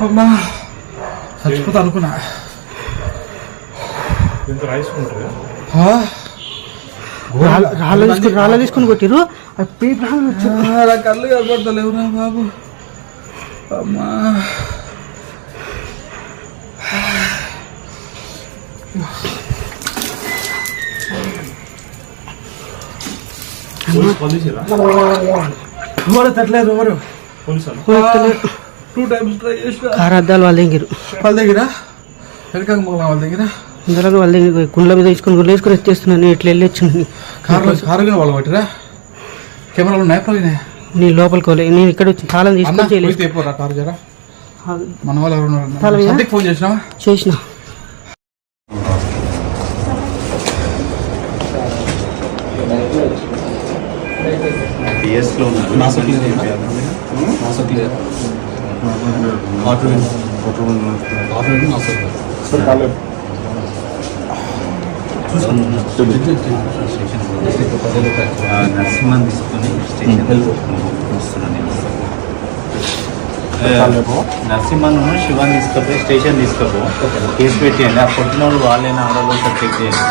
అమ్మా చచ్చిపోతా అనుకున్నా రాళ్ళ- తీసుకుని రాళ్ళ తీసుకుని కొట్టిరు నా కళ్ళు కనబడతలేవురా బాబు. అమ్మా. ఎవరు? తట్టలేదు ఎవరు? పోలీసు టూ టైమ్స్ ట్రై చేసిన. కారు అద్దాలు వాళ్ళ దగ్గర. వాళ్ళ దగ్గర? వెనక మొగల వాళ్ళ దగ్గర? ఇందులో వాళ్ళ దగ్గర కుండ్ల మీద తీసుకుని గుళ్ళు వేసుకొని ఎత్తేస్తున్నాను ఇట్లా వెళ్ళొచ్చింది కారులో కారు వాళ్ళ పట్టిరా కెమెరాలు ఉన్నాయి పోయినాయి? నీ లోపలికి పోలే. నేను ఇక్కడ వచ్చి తాళం తీసుకొని చేయలేదు. పోయి తెప్పురా కారు జరా? మన వాళ్ళు ఎవరు ఉన్నారు ఫోన్ చేసినావా? చేసిన. పిఎస్లో ఉన్నారు నాసో క్లియర్ నాసో క్లియర్ ఆటో ఆటో నాసో నరసింహన్ తీసుకొని స్టేషన్ వస్తున్నాను. నేను నరసింహన్ శివాన్ తీసుకపోయి స్టేషన్ తీసుకపో కేసు పెట్టేయండి ఆ కొట్టిన వాళ్ళు వాళ్ళైనా ఆడవాళ్ళు ఒకసారి చెక్ చేయండి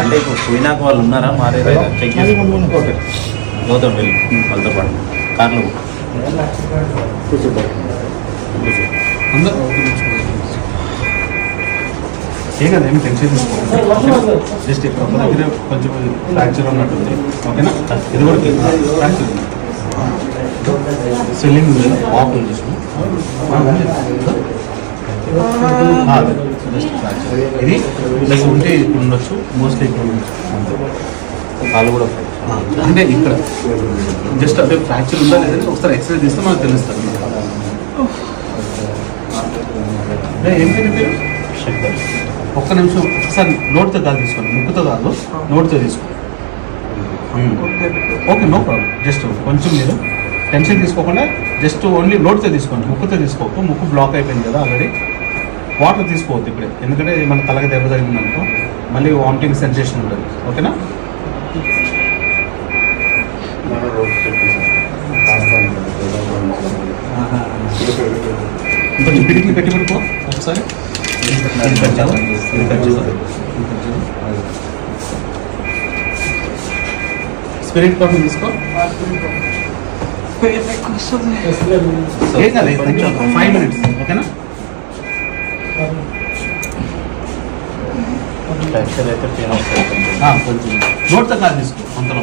అంటే ఇప్పుడు పోయినాక వాళ్ళు ఉన్నారా మారే చెక్ చేసి గౌతమ్ వెళ్ళి వాళ్ళతో పాటు కార్లో ఏం కదా ఏమి టెన్షన్ జస్ట్ ఇక్కడ ఒక దగ్గర కొంచెం ఫ్రాక్చర్ ఉన్నట్టుంది ఓకేనా ఇది కూడా ఫ్రాక్చర్ సెల్లింగ్ ఉంది వాక్ ఉంది జస్ట్ ఫ్రాక్చర్ ఇది ప్లస్ ఉంటే ఇప్పుడు ఉండొచ్చు మోస్ట్లీ ఇప్పుడు ఉండొచ్చు అంతే. కాలు కూడా అంటే ఇక్కడ జస్ట్ అదే ఫ్రాక్చర్ ఉందా లేదా ఒకసారి ఎక్స్రే తీస్తే మనకు తెలుస్తుంది. ఏ, పేరు ఒక్క నిమిషం ఒకసారి నోట్తో కాదు తీసుకోండి. ముక్కుతో కాదు నోట్తో తీసుకోండి. Okay no problem. జస్ట్ కొంచెం మీరు టెన్షన్ తీసుకోకుండా జస్ట్ ఓన్లీ నోట్తో తీసుకోండి. ముక్కుతో తీసుకోకు ముక్కు బ్లాక్ అయిపోయింది కదా ఆల్రెడీ. వాటర్ తీసుకోవద్దు ఇప్పుడే. ఎందుకంటే మన తలకి దెబ్బ తగిలింది అనుకో మళ్ళీ వామిటింగ్ సెన్సేషన్ ఉంటుంది. ఓకేనా? కొంచెం పిడికి పెట్టి పెట్టుకో ఒకసారి. స్పిరిట్ కాఫీ తీసుకో. ఫైవ్ మినిట్స్ ఓకేనా? కొంచెం. నోట్తో కాదు తీసుకో అంతలో.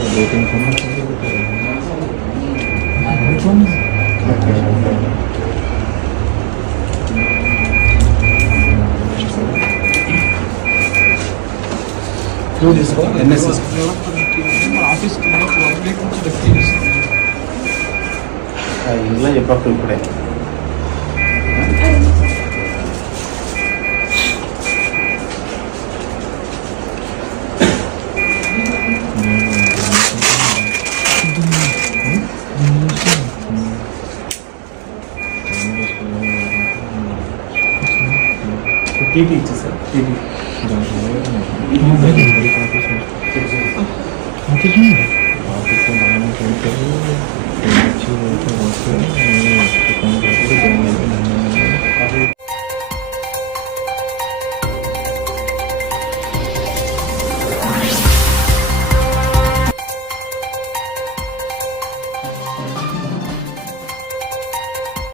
Which ones? Dude, टीटी इच्छा सर टीटी। हाँ, हाँ,